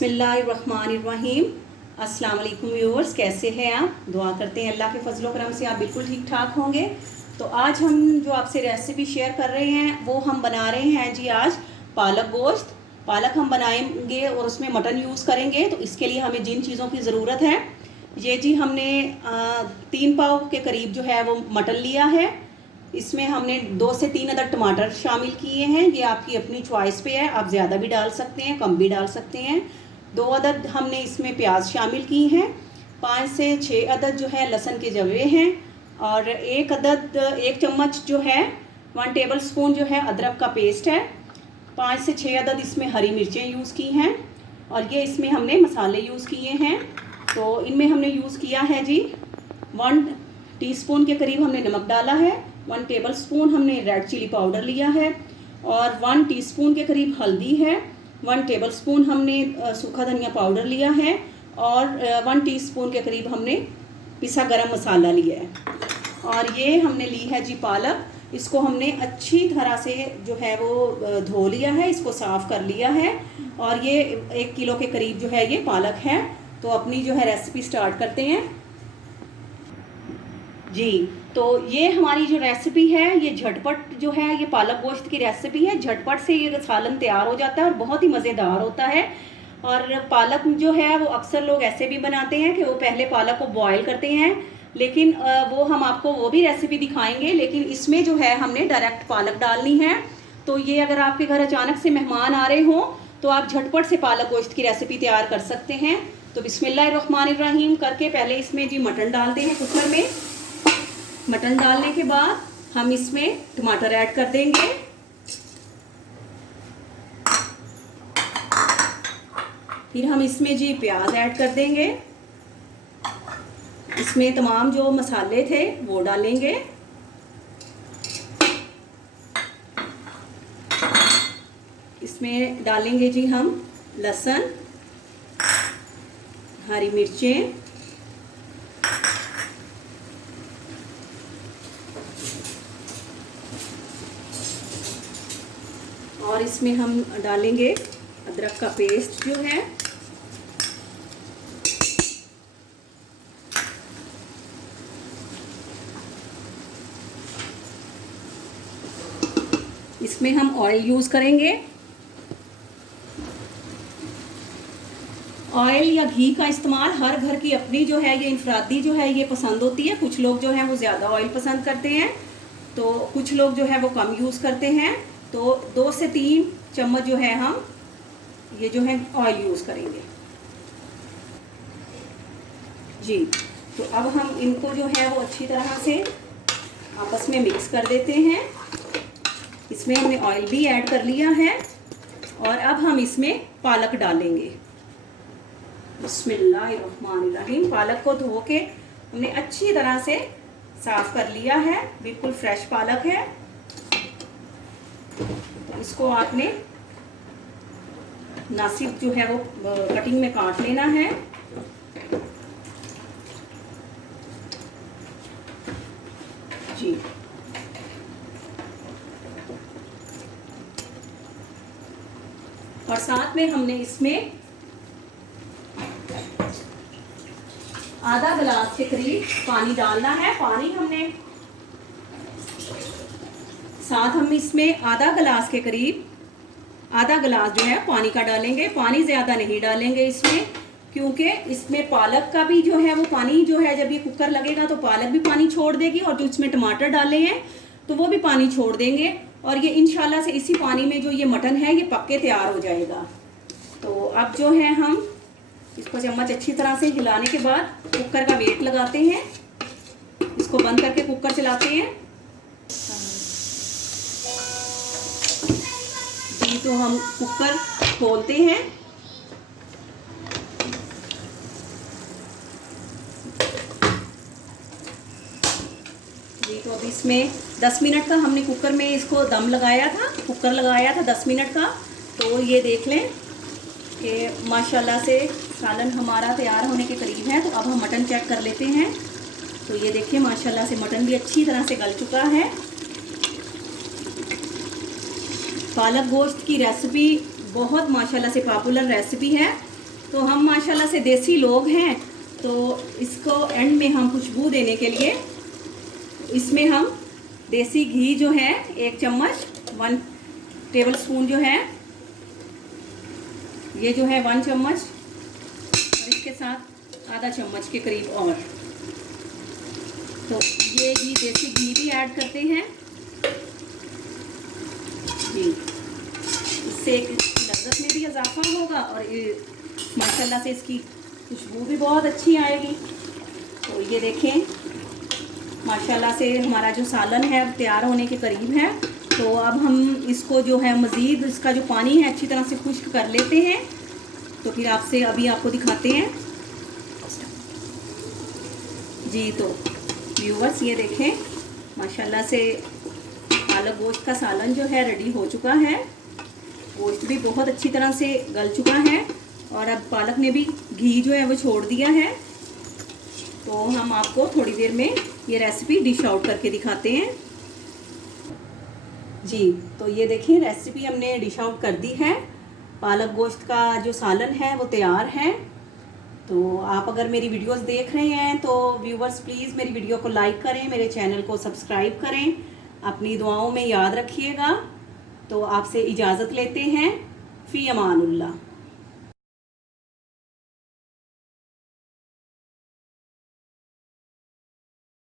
बिस्मिल्लाहिर्रहमानिर्रहीम। अस्सलाम वालेकुम व्यूअर्स, कैसे हैं आप? दुआ करते हैं अल्लाह के फजलो करम से आप बिल्कुल ठीक ठाक होंगे। तो आज हम जो आपसे रेसिपी शेयर कर रहे हैं वो हम बना रहे हैं जी आज पालक गोश्त। पालक हम बनाएंगे और उसमें मटन यूज़ करेंगे। तो इसके लिए हमें जिन चीज़ों की ज़रूरत है, ये जी हमने 3 पाव के करीब जो है वो मटन लिया है। इसमें हमने 2 से 3 अदद टमाटर शामिल किए हैं। ये आपकी अपनी चॉइस पे है, आप ज़्यादा भी डाल सकते हैं, कम भी डाल सकते हैं। 2 अदद हमने इसमें प्याज शामिल की हैं। 5 से 6 अदद जो है लहसुन के जवे हैं। और 1 चम्मच जो है 1 टेबल स्पून जो है अदरक का पेस्ट है। 5 से 6 अदद इसमें हरी मिर्चें यूज़ की हैं। और ये इसमें हमने मसाले यूज़ किए हैं। तो इनमें हमने यूज़ किया है जी 1 टीस्पून के करीब हमने नमक डाला है। 1 टेबल स्पून हमने रेड चिली पाउडर लिया है। और 1 टीस्पून के करीब हल्दी है। 1 टेबल स्पून हमने सूखा धनिया पाउडर लिया है। और 1 टीस्पून के करीब हमने पिसा गरम मसाला लिया है। और ये हमने ली है जी पालक। इसको हमने अच्छी तरह से जो है वो धो लिया है, इसको साफ़ कर लिया है। और ये 1 किलो के करीब जो है ये पालक है। तो अपनी जो है रेसिपी स्टार्ट करते हैं जी। तो ये हमारी जो रेसिपी है ये झटपट जो है ये पालक गोश्त की रेसिपी है। झटपट से ये सालन तैयार हो जाता है और बहुत ही मज़ेदार होता है। और पालक जो है वो अक्सर लोग ऐसे भी बनाते हैं कि वो पहले पालक को बॉयल करते हैं, लेकिन वो हम आपको वो भी रेसिपी दिखाएंगे। लेकिन इसमें जो है हमने डायरेक्ट पालक डालनी है। तो ये अगर आपके घर अचानक से मेहमान आ रहे हों तो आप झटपट से पालक गोश्त की रेसिपी तैयार कर सकते हैं। तो बिस्मिल्लाहिर्रहमानिर्रहीम करके पहले इसमें जी मटन डालते हैं कुकर में। मटन डालने के बाद हम इसमें टमाटर ऐड कर देंगे। फिर हम इसमें जी प्याज ऐड कर देंगे। इसमें तमाम जो मसाले थे वो डालेंगे। इसमें डालेंगे जी हम लहसुन, हरी मिर्चें, और इसमें हम डालेंगे अदरक का पेस्ट जो है। इसमें हम ऑयल यूज़ करेंगे। ऑयल या घी का इस्तेमाल हर घर की अपनी जो है ये इनफरादी जो है ये पसंद होती है। कुछ लोग जो है वो ज़्यादा ऑयल पसंद करते हैं, तो कुछ लोग जो है वो कम यूज़ करते हैं। तो 2 से 3 चम्मच जो है हम ये जो है ऑयल यूज़ करेंगे जी। तो अब हम इनको जो है वो अच्छी तरह से आपस में मिक्स कर देते हैं। इसमें हमने ऑयल भी ऐड कर लिया है। और अब हम इसमें पालक डालेंगे। बिस्मिल्लाहिर्रहमानिर्रहीम। पालक को धो के हमने अच्छी तरह से साफ़ कर लिया है, बिल्कुल फ्रेश पालक है। तो इसको आपने नासिक जो है वो कटिंग में काट लेना है जी। और साथ में हमने इसमें आधा गिलास के करीब पानी डालना है। पानी हमने साथ हम इसमें आधा गिलास के करीब आधा गिलास जो है पानी का डालेंगे। पानी ज़्यादा नहीं डालेंगे इसमें, क्योंकि इसमें पालक का भी जो है वो पानी जो है जब ये कुकर लगेगा तो पालक भी पानी छोड़ देगी। और जो इसमें टमाटर डाले हैं तो वो भी पानी छोड़ देंगे। और ये इंशाल्लाह से इसी पानी में जो ये मटन है ये पक के तैयार हो जाएगा। तो अब जो है हम इसको चम्मच अच्छी तरह से हिलाने के बाद कुकर का वेट लगाते हैं। इसको बंद करके कुकर चलाते हैं जी। तो हम कुकर खोलते हैं जी। तो अब इसमें 10 मिनट का हमने कुकर में इसको दम लगाया था, कुकर लगाया था 10 मिनट का। तो ये देख लें कि माशाल्लाह से सालन हमारा तैयार होने के करीब है। तो अब हम मटन चेक कर लेते हैं। तो ये देखिए माशाल्लाह से मटन भी अच्छी तरह से गल चुका है। पालक गोश्त की रेसिपी बहुत माशाल्लाह से पॉपुलर रेसिपी है। तो हम माशाल्लाह से देसी लोग हैं, तो इसको एंड में हम खुशबू देने के लिए इसमें हम देसी घी जो है 1 चम्मच 1 टेबल स्पून जो है, ये जो है 1 चम्मच, और इसके साथ आधा चम्मच के करीब और, तो ये घी देसी घी भी ऐड करते हैं जी। इससे एक लज्जत में भी इजाफा होगा और माशाल्लाह से इसकी खुशबू भी बहुत अच्छी आएगी। तो ये देखें माशाल्लाह से हमारा जो सालन है तैयार होने के करीब है। तो अब हम इसको जो है मज़ीद इसका जो पानी है अच्छी तरह से खुश्क कर लेते हैं, तो फिर आपको दिखाते हैं जी। तो व्यूवर्स ये देखें माशाल्लाह से पालक गोश्त का सालन जो है रेडी हो चुका है। गोश्त भी बहुत अच्छी तरह से गल चुका है और अब पालक ने भी घी जो है वो छोड़ दिया है। तो हम आपको थोड़ी देर में ये रेसिपी डिश आउट करके दिखाते हैं जी। तो ये देखिए रेसिपी हमने डिश आउट कर दी है। पालक गोश्त का जो सालन है वो तैयार है। तो आप अगर मेरी वीडियोस देख रहे हैं तो व्यूवर्स प्लीज़ मेरी वीडियो को लाइक करें, मेरे चैनल को सब्सक्राइब करें, अपनी दुआओं में याद रखिएगा। तो आपसे इजाज़त लेते हैं। फ़ी अमानुल्लाह।